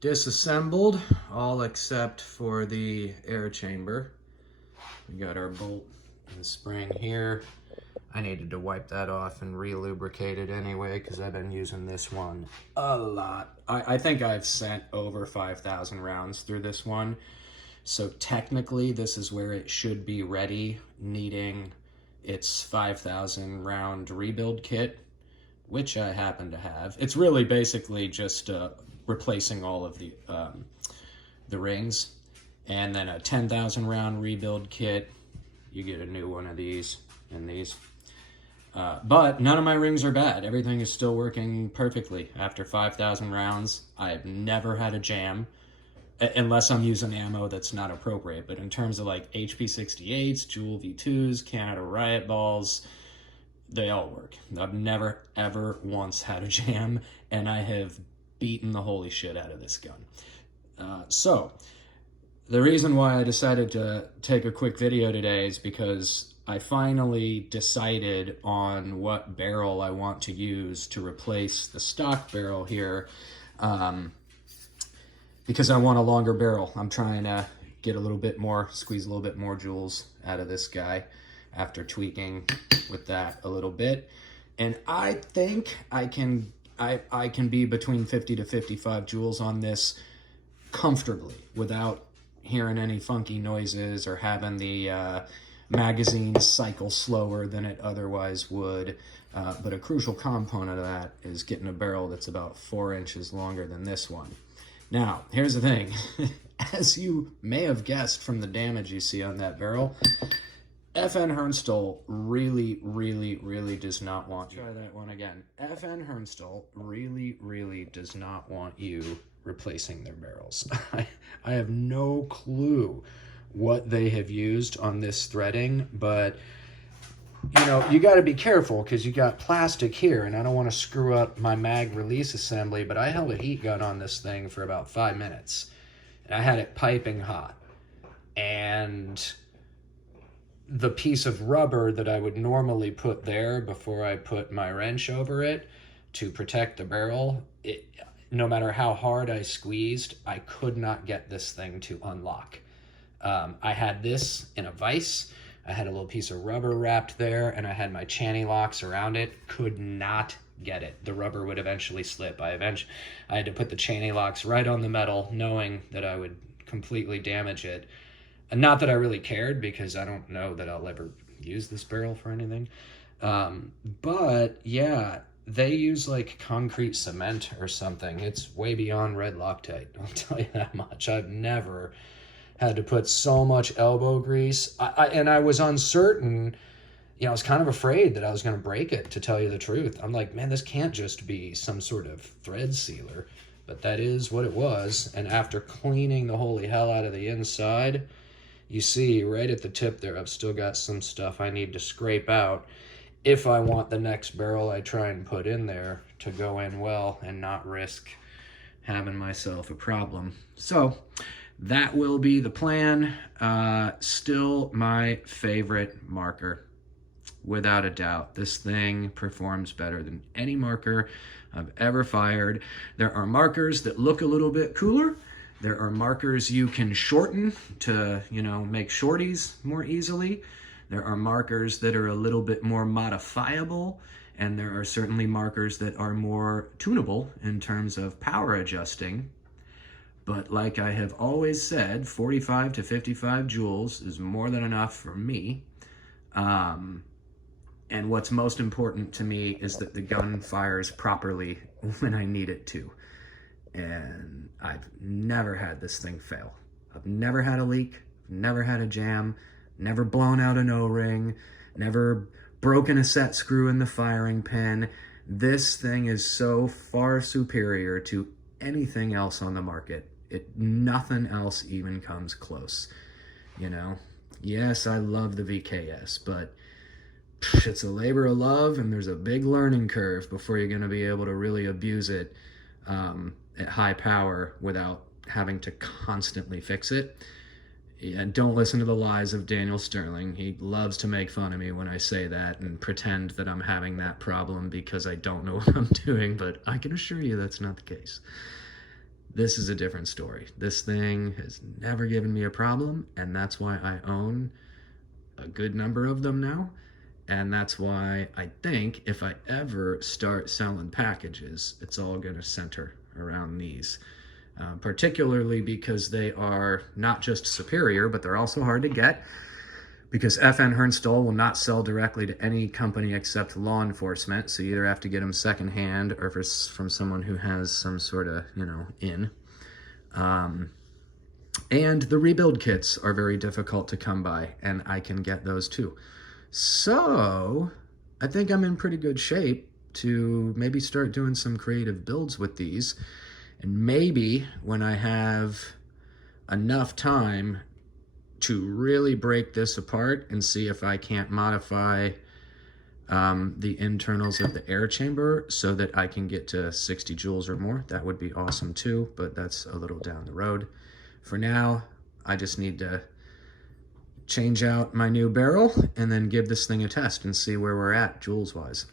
Disassembled, all except for the air chamber. We got our bolt and spring here. I needed to wipe that off and re-lubricate it anyway because I've been using this one a lot. I think I've sent over 5,000 rounds through this one. So technically this is where it should be ready, needing its 5,000 round rebuild kit, which I happen to have. It's really basically just replacing all of the rings, and then a 10,000 round rebuild kit. You get a new one of these and these. But none of my rings are bad. Everything is still working perfectly after 5,000 rounds. I've never had a jam, unless I'm using ammo that's not appropriate. But in terms of like HP68s, Jewel V2s, Canada Riot Balls, they all work. I've never, ever once had a jam, and I have beaten the holy shit out of this gun. So the reason why I decided to take a quick video today is because I finally decided on what barrel I want to use to replace the stock barrel here, because I want a longer barrel. I'm trying to get a little bit more, squeeze a little bit more joules out of this guy after tweaking with that a little bit. And I think I can be between 50 to 55 joules on this comfortably without hearing any funky noises or having the magazine cycle slower than it otherwise would. But a crucial component of that is getting a barrel that's about 4 inches longer than this one. Now, here's the thing. As you may have guessed from the damage you see on that barrel, FN303 really does not want you. Try that one again. FN303 really does not want you replacing their barrels. I have no clue what they have used on this threading, but you know, you got to be careful because you got plastic here, and I don't want to screw up my mag release assembly, but I held a heat gun on this thing for about 5 minutes, and I had it piping hot, and the piece of rubber that I would normally put there before I put my wrench over it to protect the barrel, no matter how hard I squeezed, I could not get this thing to unlock. I had this in a vise. I had a little piece of rubber wrapped there, and I had my channy locks around it. Could not get it. The rubber would eventually slip. I had to put the channy locks right on the metal, knowing that I would completely damage it. And not that I really cared, because I don't know that I'll ever use this barrel for anything. But yeah, they use like concrete cement or something. It's way beyond red Loctite, I'll tell you that much. I've never had to put so much elbow grease. And I was uncertain, you know, I was kind of afraid that I was going to break it, to tell you the truth. I'm like, man, this can't just be some sort of thread sealer. But that is what it was. And after cleaning the holy hell out of the inside, you see right at the tip there, I've still got some stuff I need to scrape out if I want the next barrel I try and put in there to go in well and not risk having myself a problem. So that will be the plan. Still my favorite marker, without a doubt. This thing performs better than any marker I've ever fired. There are markers that look a little bit cooler. There are markers you can shorten to, you know, make shorties more easily. There are markers that are a little bit more modifiable, and there are certainly markers that are more tunable in terms of power adjusting. But like I have always said, 45 to 55 joules is more than enough for me. And what's most important to me is that the gun fires properly when I need it to. And I've never had this thing fail. I've never had a leak, never had a jam, never blown out an O-ring, never broken a set screw in the firing pin. This thing is so far superior to anything else on the market. Nothing else even comes close, you know? Yes, I love the VKS, but it's a labor of love, and there's a big learning curve before you're going to be able to really abuse it at high power without having to constantly fix it. And don't listen to the lies of Daniel Sterling. He loves to make fun of me when I say that and pretend that I'm having that problem because I don't know what I'm doing, but I can assure you that's not the case. This is a different story. This thing has never given me a problem, and that's why I own a good number of them now. And that's why I think if I ever start selling packages, it's all going to center around these. Particularly because they are not just superior, but they're also hard to get, because FN303 will not sell directly to any company except law enforcement. So you either have to get them secondhand or from someone who has some sort of, in. And the rebuild kits are very difficult to come by, and I can get those too. So I think I'm in pretty good shape to maybe start doing some creative builds with these. And maybe when I have enough time to really break this apart and see if I can't modify the internals of the air chamber so that I can get to 60 joules or more, that would be awesome too, but that's a little down the road. For now, I just need to change out my new barrel and then give this thing a test and see where we're at joules wise.